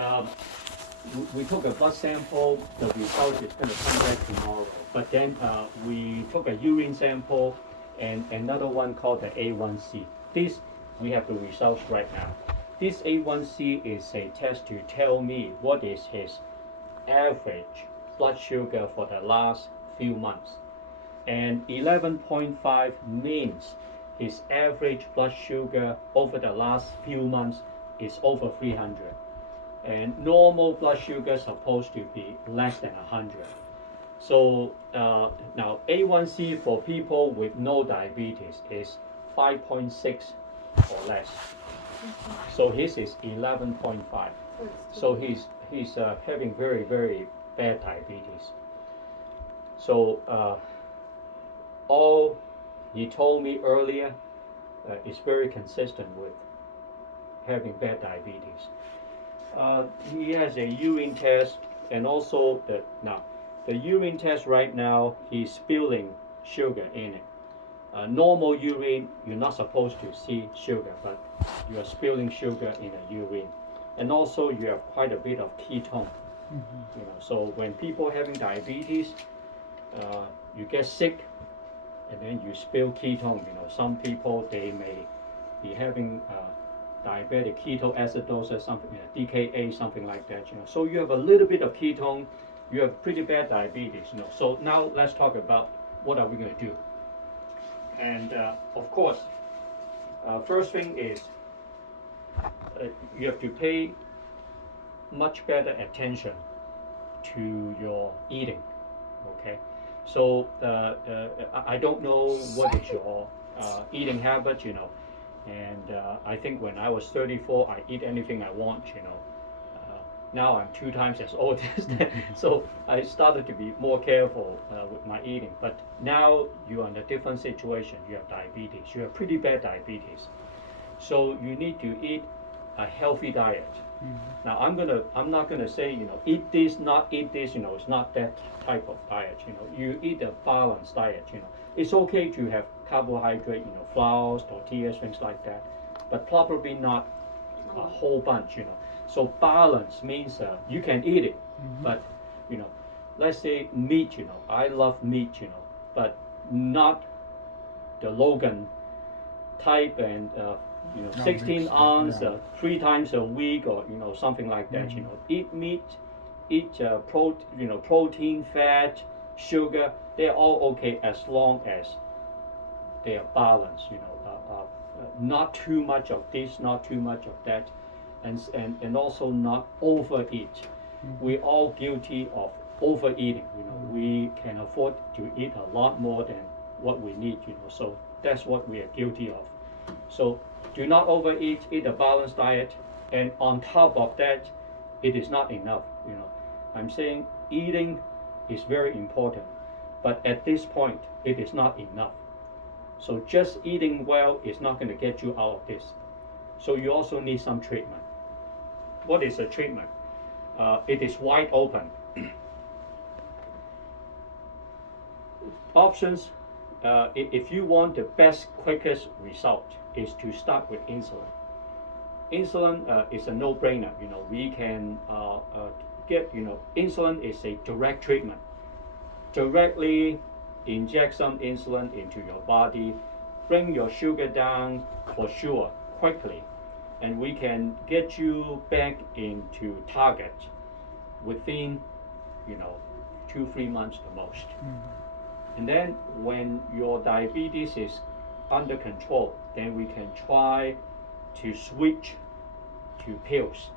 um, we took a blood sample. The result is going to come back tomorrow. But then we took a urine sample and another one called the A1C. This we have the results right now. This A1C is a test to tell me what is his average blood sugar for the last few months. And 11.5 means his average blood sugar over the last few months is over 300. And normal blood sugar is supposed to be less than 100. So now A1C for people with no diabetes is 5.6 or less. So his is 11.5. So he's having very, very bad diabetes. So all he told me earlier is very consistent with having bad diabetes. He has a urine test, and also the urine test right now, he's spilling sugar in it. Normal urine, you're not supposed to see sugar, but you are spilling sugar in the urine. And also you have quite a bit of ketone. So when people having diabetes, you get sick and then you spill ketone. Some people, they may be having diabetic ketoacidosis, something, DKA, something like that. So you have a little bit of ketone, you have pretty bad diabetes. So now let's talk about what are we going to do. And of course, first thing is you have to pay much better attention to your eating. Okay, so I don't know what is your eating habit, and I think when I was 34, I eat anything I want, now I'm 2 times as old as that, so I started to be more careful with my eating. But now you're in a different situation. You have diabetes. You have pretty bad diabetes, so you need to eat a healthy diet. Now I'm not gonna say eat this, not eat this. It's not that type of diet. You eat a balanced diet. It's okay to have carbohydrate, flours, tortillas, things like that, but probably not a whole bunch. So balance means you can eat it, but let's say meat. I love meat. But not the Logan type and 16 ounce 3 times a week, or something like that. Eat meat, eat protein, fat, sugar. They're all okay as long as they are balanced. Not too much of this, not too much of that, and also not overeat. We're all guilty of overeating. We can afford to eat a lot more than what we need. So that's what we are guilty of. So do not overeat. Eat a balanced diet, and on top of that, it is not enough. I'm saying eating is very important, but at this point, it is not enough. So just eating well is not going to get you out of this. So you also need some treatment. What is a treatment? It is wide open. Options, if you want the best, quickest result, is to start with insulin. Insulin is a no-brainer. We can get, insulin is a direct treatment. Directly inject some insulin into your body, bring your sugar down for sure, quickly, and we can get you back into target within 2-3 months the most. And then when your diabetes is under control, then we can try to switch to pills,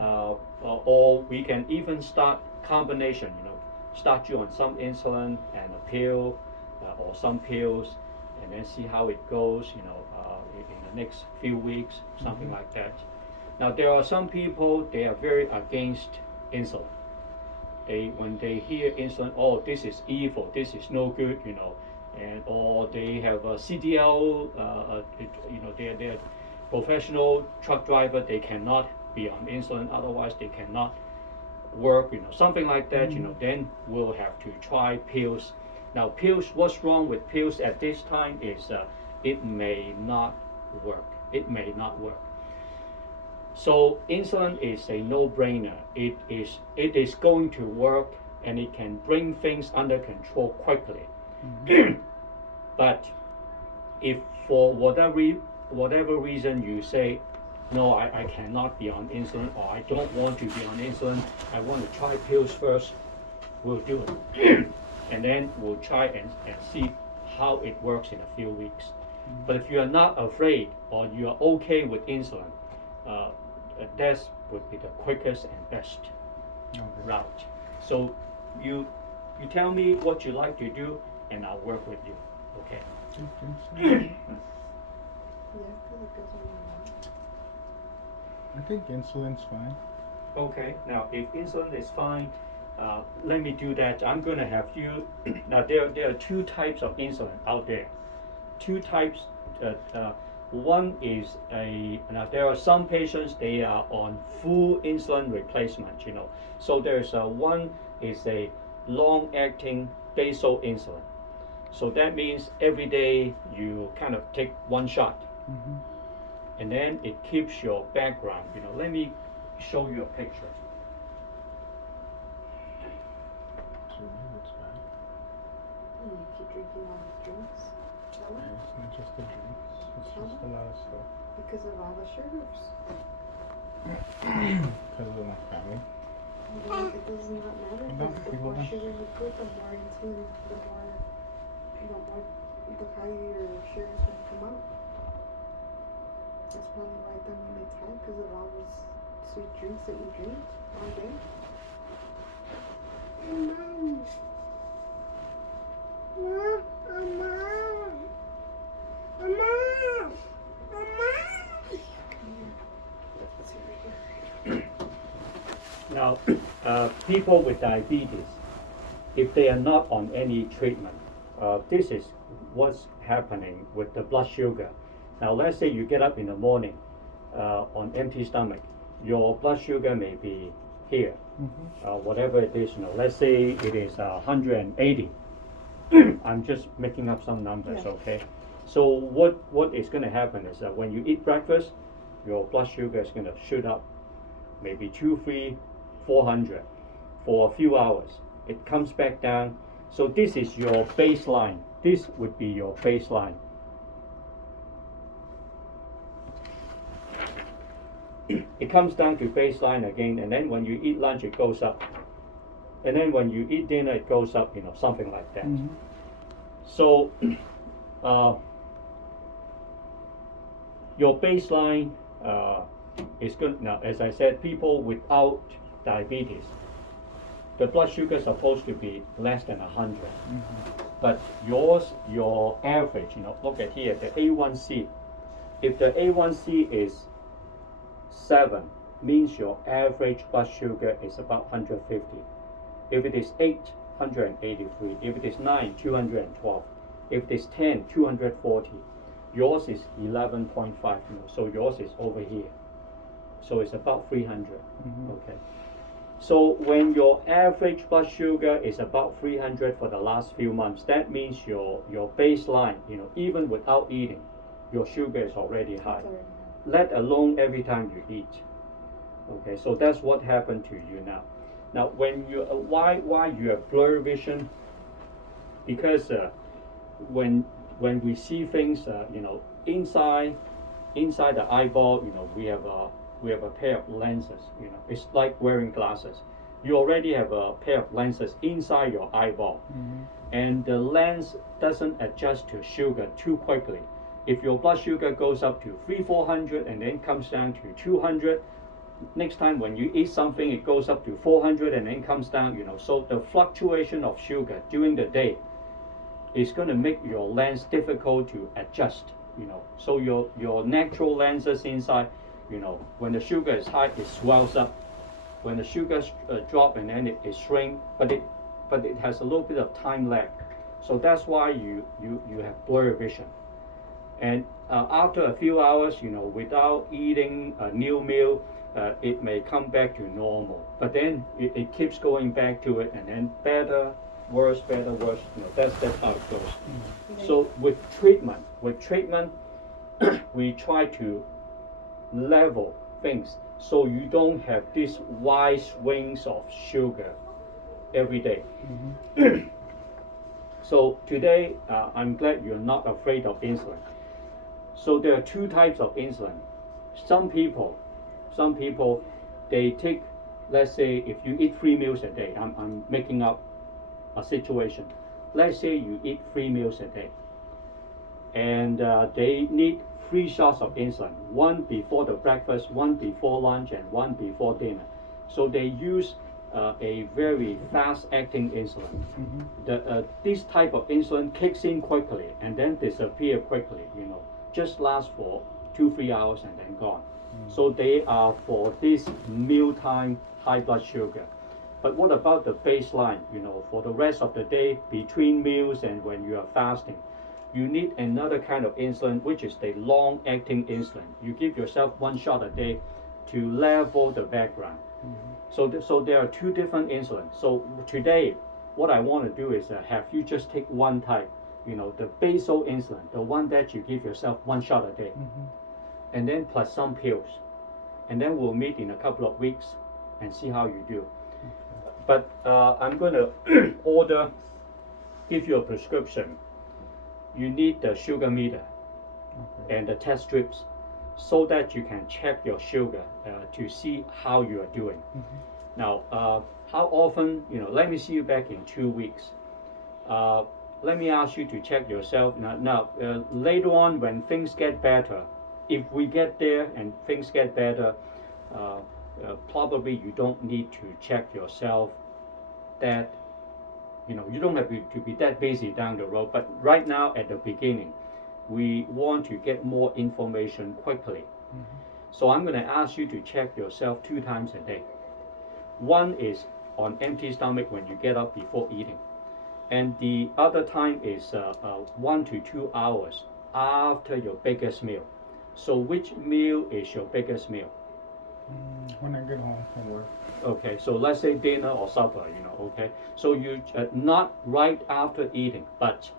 or we can even start combination. Start you on some insulin and a pill, or some pills, and then see how it goes. In the next few weeks, something like that. Now there are some people, they are very against insulin. When they hear insulin, oh, this is evil, this is no good, and or they have a CDL, they're professional truck driver, they cannot be on insulin, otherwise they cannot work, something like that. Then we'll have to try pills. Now pills, what's wrong with pills at this time is it may not work. So insulin is a no-brainer. It is going to work, and it can bring things under control quickly. But if for whatever reason you say, no, I cannot be on insulin, or I don't want to be on insulin, I want to try pills first, we'll do it. And then we'll try and see how it works in a few weeks. But if you are not afraid, or you are okay with insulin, that would be the quickest and best route. So you tell me what you like to do, and I'll work with you. Okay. I think insulin's fine. Okay. Now, if insulin is fine, let me do that. I'm going to have you. Now, there are two types of insulin out there. Two types. One is now there are some patients, they are on full insulin replacement, So there's one is a long-acting basal insulin. So that means every day you kind of take one shot, and then it keeps your background. Let me show you a picture. So it's bad. You keep drinking all these drinks? No? It's not just the drinks. It's just a lot of stuff. Because of all the sugars. Because of my family. It does not matter. No, The people more don't. sugar you put, the more insulin, the higher your sugars going to come out. That's probably why the limit's high, because of all those sweet drinks that you drink all day. Now, people with diabetes, if they are not on any treatment, this is what's happening with the blood sugar. Now, let's say you get up in the morning on empty stomach, your blood sugar may be here, whatever it is. Let's say it is 180. I'm just making up some numbers, Yeah. okay? So what is going to happen is that when you eat breakfast, your blood sugar is going to shoot up, maybe 2, 3, 400 for a few hours. It comes back down. So this is your baseline. This would be your baseline. It comes down to baseline again, and then when you eat lunch, it goes up. And then when you eat dinner, it goes up, something like that. So your baseline is good. Now, as I said, people without diabetes, the blood sugar is supposed to be less than 100. But your average, look at here, the A1C. If the A1C is 7, means your average blood sugar is about 150. If it is 8, 183. If it is 9, 212. If it is 10, 240. Yours is 11.5, so yours is over here. So it's about 300. Okay. So when your average blood sugar is about 300 for the last few months, that means your baseline, even without eating, your sugar is already high. Let alone every time you eat. Okay, so that's what happened to you now. Now, when you why you have blurred vision? Because when we see things, inside the eyeball, we have a pair of lenses. It's like wearing glasses. You already have a pair of lenses inside your eyeball, and the lens doesn't adjust to sugar too quickly. If your blood sugar goes up to 300-400 and then comes down to 200, next time when you eat something, it goes up to 400 and then comes down. So the fluctuation of sugar during the day is going to make your lens difficult to adjust. So your natural lenses inside, when the sugar is high, it swells up. When the sugar drop and then it shrinks, but it has a little bit of time lag. So that's why you have blurred vision. And after a few hours, without eating a new meal, it may come back to normal. But then it keeps going back to it, and then better, worse. That's how it goes. So with treatment, we try to level things. so you don't have these wide swings of sugar every day. Mm-hmm. So today, I'm glad you're not afraid of insulin. So there are two types of insulin. Some people, they take, let's say, if you eat 3 meals a day. I'm making up a situation. Let's say you eat 3 meals a day, and they need 3 shots of insulin, one before the breakfast, one before lunch, and one before dinner. So they use a very fast-acting insulin. Mm-hmm. This type of insulin kicks in quickly and then disappear quickly. Just lasts for 2-3 hours and then gone. So they are for this mealtime high blood sugar. But what about the baseline? For the rest of the day, between meals and when you are fasting, you need another kind of insulin, which is the long-acting insulin. You give yourself 1 shot a day to level the background. Mm-hmm. So there are 2 different insulins. So today, what I want to do is have you just take one type, the basal insulin, the one that you give yourself 1 shot a day, Mm-hmm. and then plus some pills. And then we'll meet in a couple of weeks and see how you do. But I'm going to give you a prescription. You need the sugar meter Okay. and the test strips so that you can check your sugar to see how you are doing. Mm-hmm. Now, how often, let me see you back in 2 weeks. Let me ask you to check yourself. Now, later on when things get better, if we get there and things get better, probably you don't need to check yourself that, you don't have to be that busy down the road. But right now at the beginning, we want to get more information quickly. Mm-hmm. So I'm going to ask you to check yourself 2 times a day. One is on empty stomach when you get up before eating. And the other time is 1 to 2 hours after your biggest meal. So which meal is your biggest meal? When I get home from work. Okay, so let's say dinner or supper, okay? So you not right after eating, but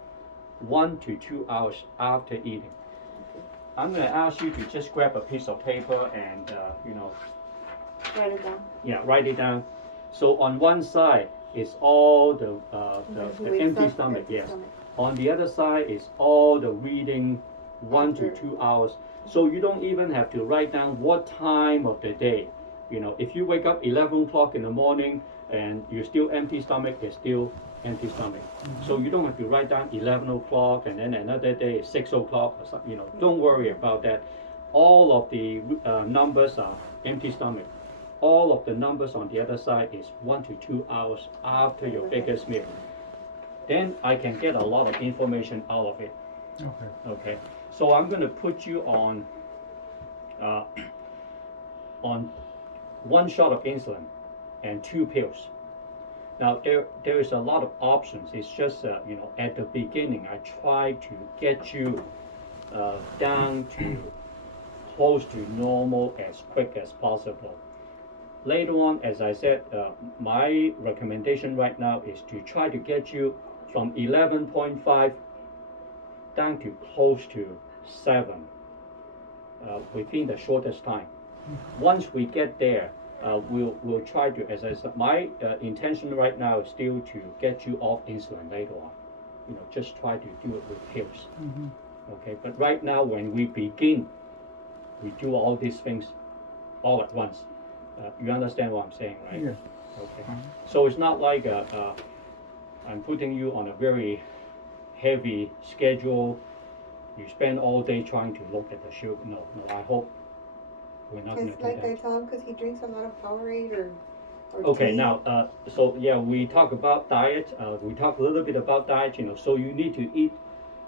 1 to 2 hours after eating. I'm going to ask you to just grab a piece of paper and, Write it down. yeah, write it down. So on one side is all the Wakes empty up, stomach, empty yes. stomach. On the other side is all the reading 1 to After. 2 hours. So you don't even have to write down what time of the day. If you wake up 11 o'clock in the morning and you're still empty stomach, it's still empty stomach. So you don't have to write down 11 o'clock and then another day is 6 o'clock or something. Don't worry about that. All of the numbers are empty stomach. All of the numbers on the other side is 1 to 2 hours after your biggest meal. Then I can get a lot of information out of it. Okay. Okay, so I'm going to put you on 1 shot of insulin and 2 pills. Now there is a lot of options. It's just at the beginning I try to get you down to close to normal as quick as possible. Later on, as I said, my recommendation right now is to try to get you from 11.5 down to close to 7 within the shortest time. Once we get there, we'll try to, as I said, my intention right now is still to get you off insulin later on. Just try to do it with pills. Mm-hmm. Okay, but right now when we begin, we do all these things all at once. You understand what I'm saying, right? Yes. Okay. Uh-huh. So it's not like I'm putting you on a very heavy schedule. You spend all day trying to look at the sugar. No, I hope we're not going to It's do like that. I tell him because he drinks a lot of Powerade or Okay, tea. now, so yeah, we talk about diet. We talk a little bit about diet. So you need to eat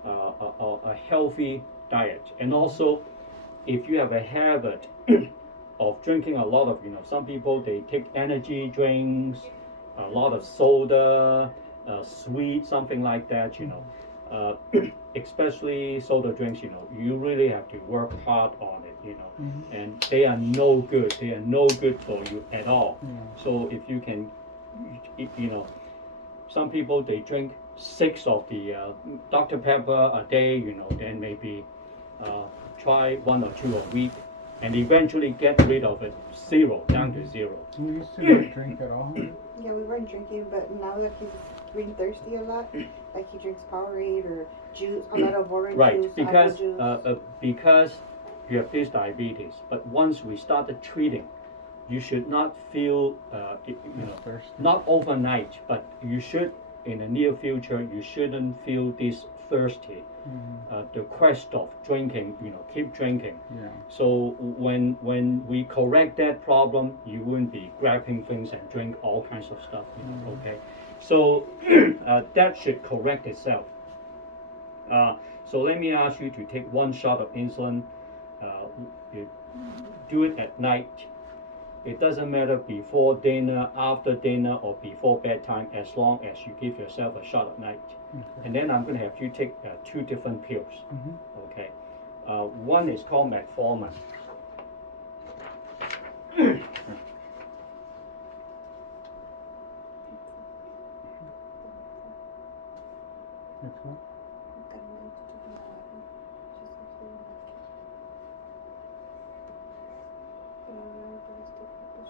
a healthy diet, and also, if you have a habit of drinking a lot of, some people they take energy drinks, a lot of soda, sweet, something like that. Especially soda drinks. You really have to work hard on it. Mm-hmm. And they are no good. They are no good for you at all. Yeah. So if you can, some people they drink 6 of the Dr. Pepper a day, then maybe try 1 or 2 a week. and eventually get rid of it down to zero. You used to not drink at all? Yeah, we weren't drinking, but now that he's being thirsty a lot, like he drinks Powerade or juice, a lot of orange Right, juice, because apple juice. because you have this diabetes, but once we started treating, you should not feel Thirsty. not overnight, but you should in the near future you shouldn't feel this thirsty, the quest of drinking, keep drinking. Yeah. So when we correct that problem, you wouldn't be grabbing things and drink all kinds of stuff. Okay, so that should correct itself. So let me ask you to take 1 shot of insulin. You do it at night. It doesn't matter before dinner, after dinner, or before bedtime, as long as you give yourself a shot at night. Okay. And then I'm going to have you take 2 different pills. Okay, one is called metformin. Next one.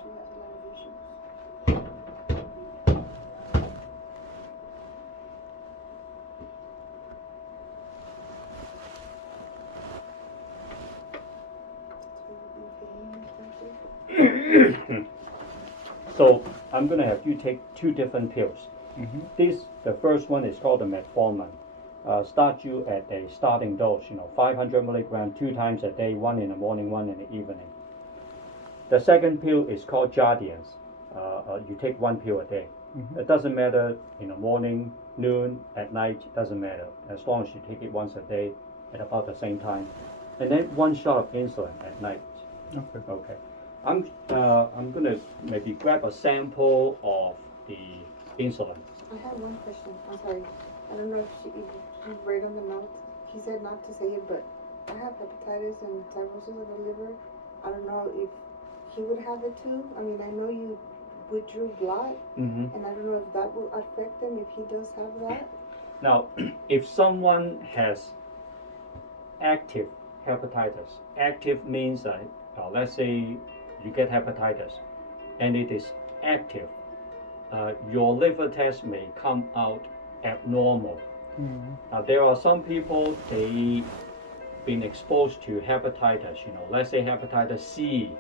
She has a lot of issues. So I'm going to have you take 2 different pills. The first one is called the metformin. Start you at a starting dose, 500 milligram 2 times a day, 1 in the morning, 1 in the evening. The second pill is called Jardiance. You take 1 pill a day. It doesn't matter in the morning, noon, at night, doesn't matter, as long as you take it once a day at about the same time. And then 1 shot of insulin at night. Okay. Okay. I'm gonna maybe grab a sample of the insulin. I have one question. I'm sorry. I don't know if you read on the notes. He said not to say it, but I have hepatitis and cirrhosis of the liver. I don't know if he would have it too. I mean, I know you withdrew blood, and I don't know if that will affect him if he does have that. Now, if someone has active hepatitis, active means that, let's say you get hepatitis and it is active, your liver test may come out abnormal. There are some people, they been exposed to hepatitis, let's say hepatitis C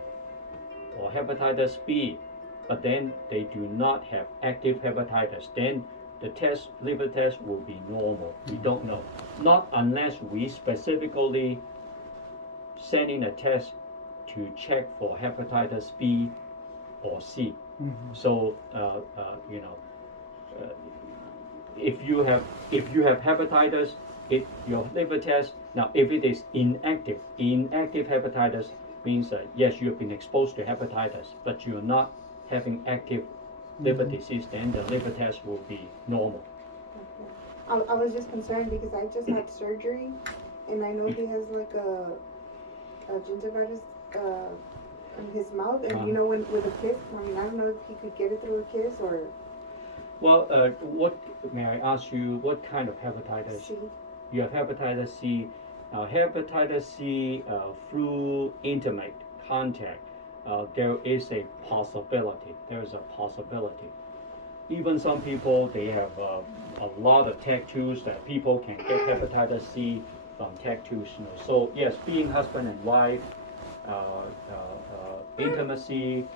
or hepatitis B, but then they do not have active hepatitis. Then the liver test will be normal. We don't know. Not unless we specifically send in a test to check for hepatitis B or C. So if you have hepatitis, your liver test, now if it is inactive hepatitis means that yes, you have been exposed to hepatitis, but you are not having active liver disease, then the liver test will be normal. Okay. I was just concerned because I just had surgery, and I know he has like a gingivitis in his mouth, and when with a kiss. I mean, I don't know if he could get it through a kiss or. Well, what may I ask you? What kind of hepatitis? C. You have hepatitis C. Now, hepatitis C through intimate contact, there is a possibility. There is a possibility. Even some people, they have a lot of tattoos that people can get hepatitis C from tattoos. So yes, being husband and wife, intimacy,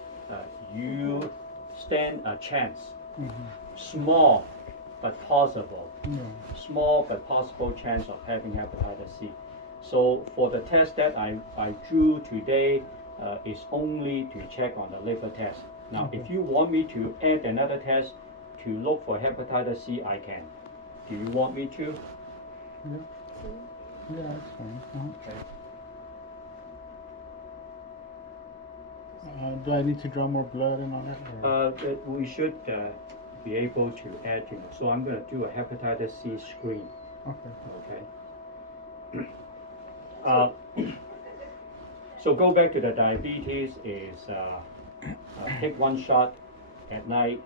you stand a chance. Small but possible. Small but possible chance of having hepatitis C. So for the test that I drew today is only to check on the liver test. Now, if you want me to add another test to look for hepatitis C, I can. Do you want me to? Yeah, that's fine. Okay. Do I need to draw more blood and all that? Or? We should be able to add, so I'm going to do a hepatitis C screen. Okay. So go back to the diabetes is take 1 shot at night,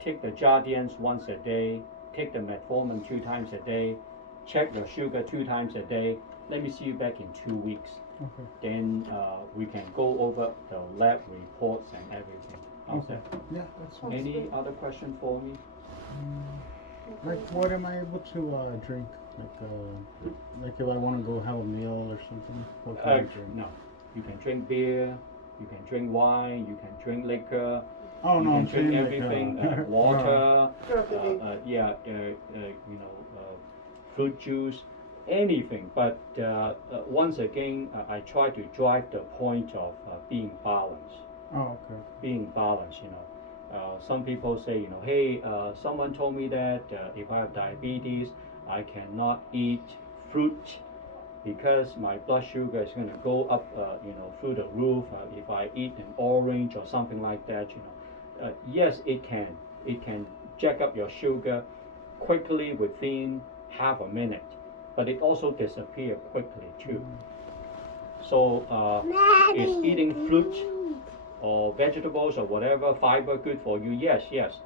take the Jardiance once a day, take the metformin 2 times a day, check your sugar 2 times a day. Let me see you back in 2 weeks. Okay. Then we can go over the lab reports and everything. How's Okay. that? Yeah, that's fine. Sounds Any good. other question for me? Like, what am I able to drink? Like if I want to go have a meal or something, what can I drink? No, you can drink beer, you can drink wine, you can drink liquor, Oh you no, can I'm drink saying everything, like, water, Throughout the day. fruit juice, anything. But once again, I try to drive the point of being balanced. oh, okay. Being balanced, some people say, hey, someone told me that if I have diabetes, I cannot eat fruit because my blood sugar is going to go up, through the roof if I eat an orange or something like that, yes, it can. It can jack up your sugar quickly within half a minute, but it also disappears quickly too. So is eating fruit or vegetables or whatever fiber good for you? Yes, yes.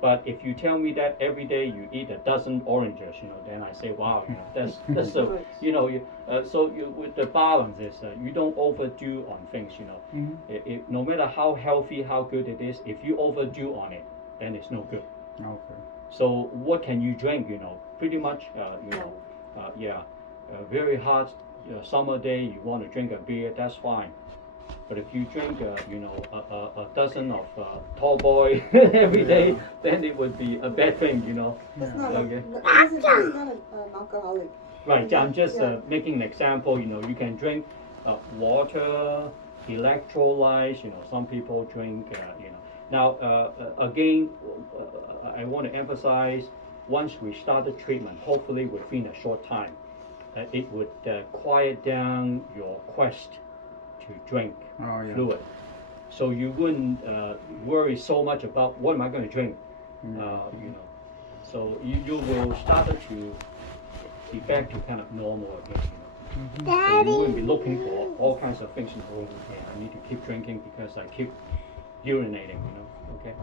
But if you tell me that every day you eat a dozen oranges, then I say, wow, that's a, with the balance is you don't overdo on things, Mm-hmm. No matter how healthy, how good it is, if you overdo on it, then it's no good. Okay. So what can you drink? Pretty much, very hot summer day, you want to drink a beer, that's fine. But if you drink, a dozen of tall boy every day, then it would be a bad thing, It's not Okay. he's not an alcoholic. Right, I'm just Yeah. making an example, you can drink water, electrolytes, some people drink, Now, again, I want to emphasize, once we start the treatment, hopefully within a short time, it would quiet down your quest to drink Oh yeah. fluid. So you wouldn't worry so much about what am I going to drink, So you will start to be back to kind of normal again, Mm-hmm. So you wouldn't be looking for all kinds of things, I need to keep drinking because I keep urinating, okay?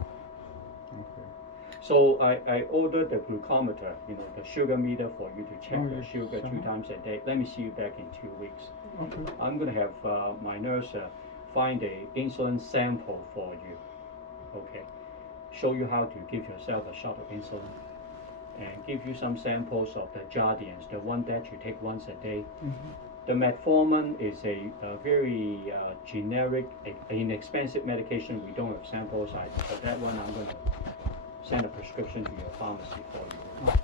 Okay. So I ordered the glucometer, the sugar meter for you to check Oh, your yes. sugar 2 times a day. Let me see you back in 2 weeks. Okay. I'm going to have my nurse find a insulin sample for you, okay? Show you how to give yourself a shot of insulin and give you some samples of the Jardiance, the one that you take once a day. Mm-hmm. The metformin is a very generic, inexpensive medication. We don't have samples. For that one, I'm going to send a prescription to your pharmacy for you. Okay.